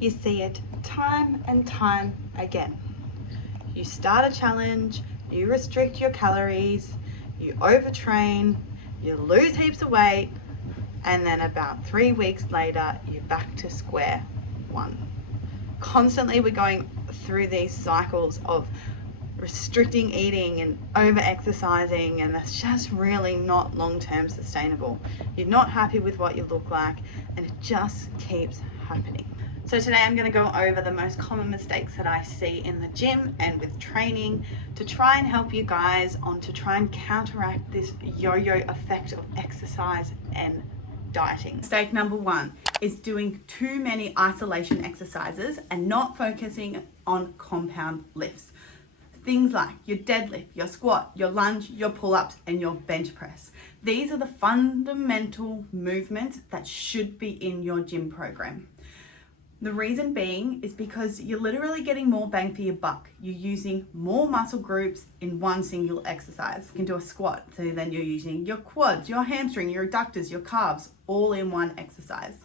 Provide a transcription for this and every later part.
You see it time and time again. You start a challenge, you restrict your calories, you overtrain, you lose heaps of weight, and then about 3 weeks later, you're back to square one. Constantly we're going through these cycles of restricting eating and over exercising, and that's just really not long-term sustainable. You're not happy with what you look like, and it just keeps happening. So today I'm going to go over the most common mistakes that I see in the gym and with training to try and help you guys on to try and counteract this yo-yo effect of exercise and dieting. Mistake number one is doing too many isolation exercises and not focusing on compound lifts. Things like your deadlift, your squat, your lunge, your pull-ups, and your bench press. These are the fundamental movements that should be in your gym program. The reason being is because you're literally getting more bang for your buck. You're using more muscle groups in one single exercise. You can do a squat, so then you're using your quads, your hamstring, your adductors, your calves, all in one exercise.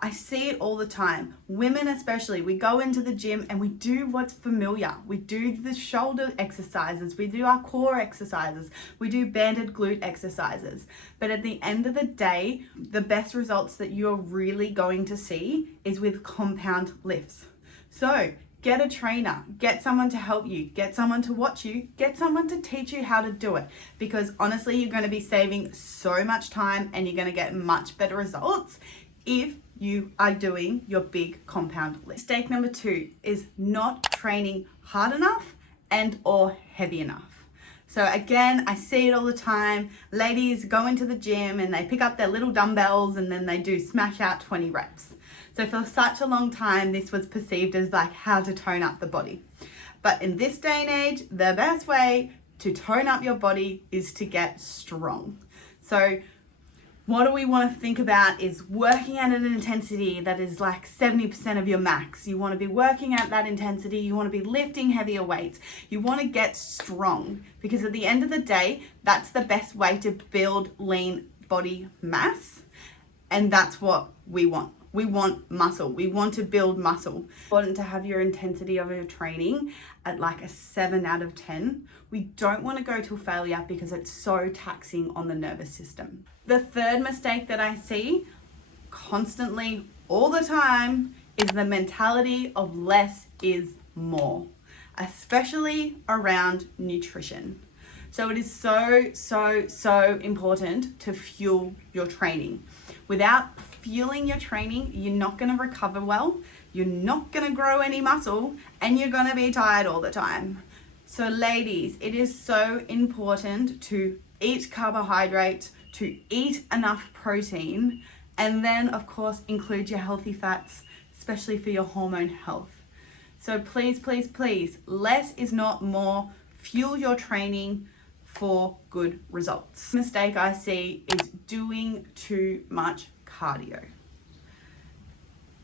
I see it all the time. Women especially, we go into the gym and we do what's familiar. We do the shoulder exercises, we do our core exercises, we do banded glute exercises. But at the end of the day, the best results that you're really going to see is with compound lifts. So get a trainer, get someone to help you, get someone to watch you, get someone to teach you how to do it. Because honestly, you're going to be saving so much time and you're going to get much better results if you are doing your big compound lift. Mistake number two is not training hard enough and or heavy enough. So again, I see it all the time. Ladies go into the gym and they pick up their little dumbbells and then they do smash out 20 reps. So for such a long time, this was perceived as like how to tone up the body. But in this day and age, the best way to tone up your body is to get strong. So what do we want to think about is working at an intensity that is like 70% of your max. You want to be working at that intensity. You want to be lifting heavier weights. You want to get strong because at the end of the day, that's the best way to build lean body mass. And that's what we want. We want muscle. We want to build muscle. It's important to have your intensity of your training at like a 7 out of 10. We don't want to go to failure because it's so taxing on the nervous system. The third mistake that I see constantly all the time is the mentality of less is more, especially around nutrition. So it is so important to fuel your training. Without fueling your training, you're not going to recover well, you're not going to grow any muscle, and you're going to be tired all the time. So ladies, it is so important to eat carbohydrates, to eat enough protein, and then of course include your healthy fats, especially for your hormone health. So please, less is not more. Fuel your training for good results. Mistake I see is doing too much cardio.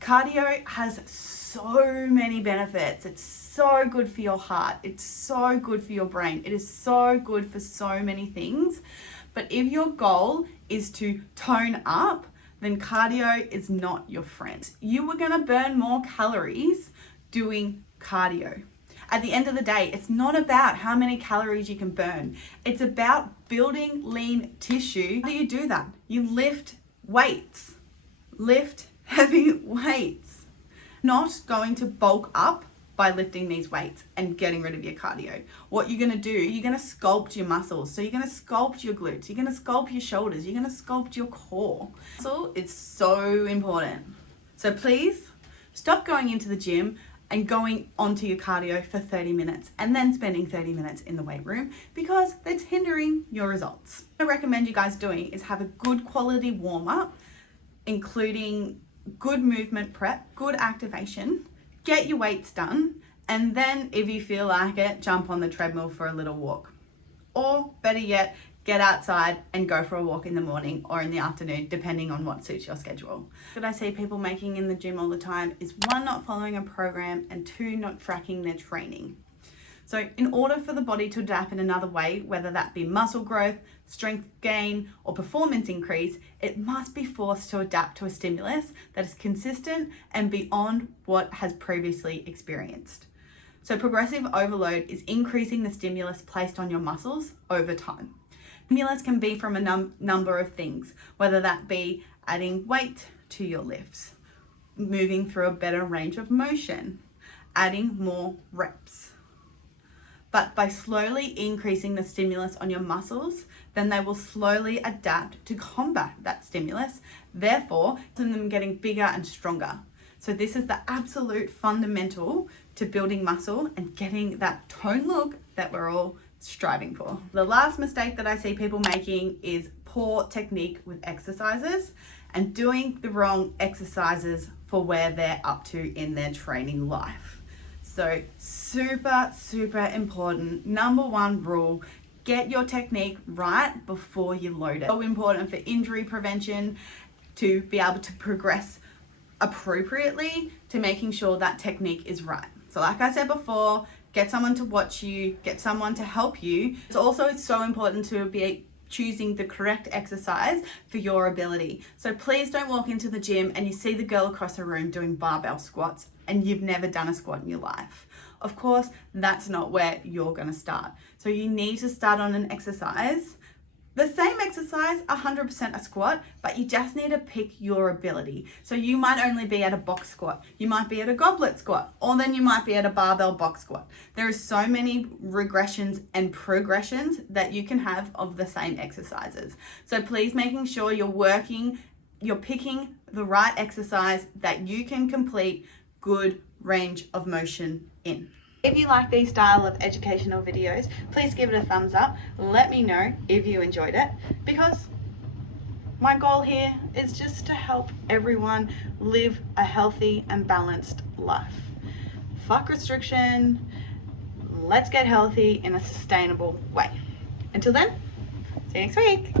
Cardio has so many benefits. It's so good for your heart. It's so good for your brain. It is so good for so many things. But if your goal is to tone up, then cardio is not your friend. You are going to burn more calories doing cardio. At the end of the day, it's not about how many calories you can burn. It's about building lean tissue. How do you do that? You lift weights. Lift heavy weights. Not going to bulk up by lifting these weights and getting rid of your cardio. What you're gonna do, you're gonna sculpt your muscles. So you're gonna sculpt your glutes, you're gonna sculpt your shoulders, you're gonna sculpt your core. Muscle is so important. So please stop going into the gym and going onto your cardio for 30 minutes and then spending 30 minutes in the weight room because that's hindering your results. What I recommend you guys doing is have a good quality warm up, including good movement prep, good activation, get your weights done, and then if you feel like it, jump on the treadmill for a little walk. Or better yet, get outside and go for a walk in the morning or in the afternoon, depending on what suits your schedule. What I see people making in the gym all the time is 1, not following a program, and 2, not tracking their training. So in order for the body to adapt in another way, whether that be muscle growth, strength gain, or performance increase, it must be forced to adapt to a stimulus that is consistent and beyond what has previously experienced. So progressive overload is increasing the stimulus placed on your muscles over time. Stimulus can be from a number of things, whether that be adding weight to your lifts, moving through a better range of motion, adding more reps. But by slowly increasing the stimulus on your muscles, then they will slowly adapt to combat that stimulus, therefore them getting bigger and stronger. So this is the absolute fundamental to building muscle and getting that toned look that we're all striving for. The last mistake that I see people making is poor technique with exercises and doing the wrong exercises for where they're up to in their training life. So super, super important. Number one rule, get your technique right before you load it. So important for injury prevention, to be able to progress appropriately, to making sure that technique is right. So like I said before, get someone to watch you, get someone to help you. It's also so important to be choosing the correct exercise for your ability. So please don't walk into the gym and you see the girl across the room doing barbell squats and you've never done a squat in your life. Of course, that's not where you're going to start. So you need to start on an exercise, the same exercise, 100% a squat, but you just need to pick your ability. So you might only be at a box squat, you might be at a goblet squat, or then you might be at a barbell box squat. There are so many regressions and progressions that you can have of the same exercises. So please making sure you're picking the right exercise that you can complete good range of motion in. If you like these style of educational videos, please give it a thumbs up. Let me know if you enjoyed it, because my goal here is just to help everyone live a healthy and balanced life. Fuck restriction. Let's get healthy in a sustainable way. Until then, see you next week.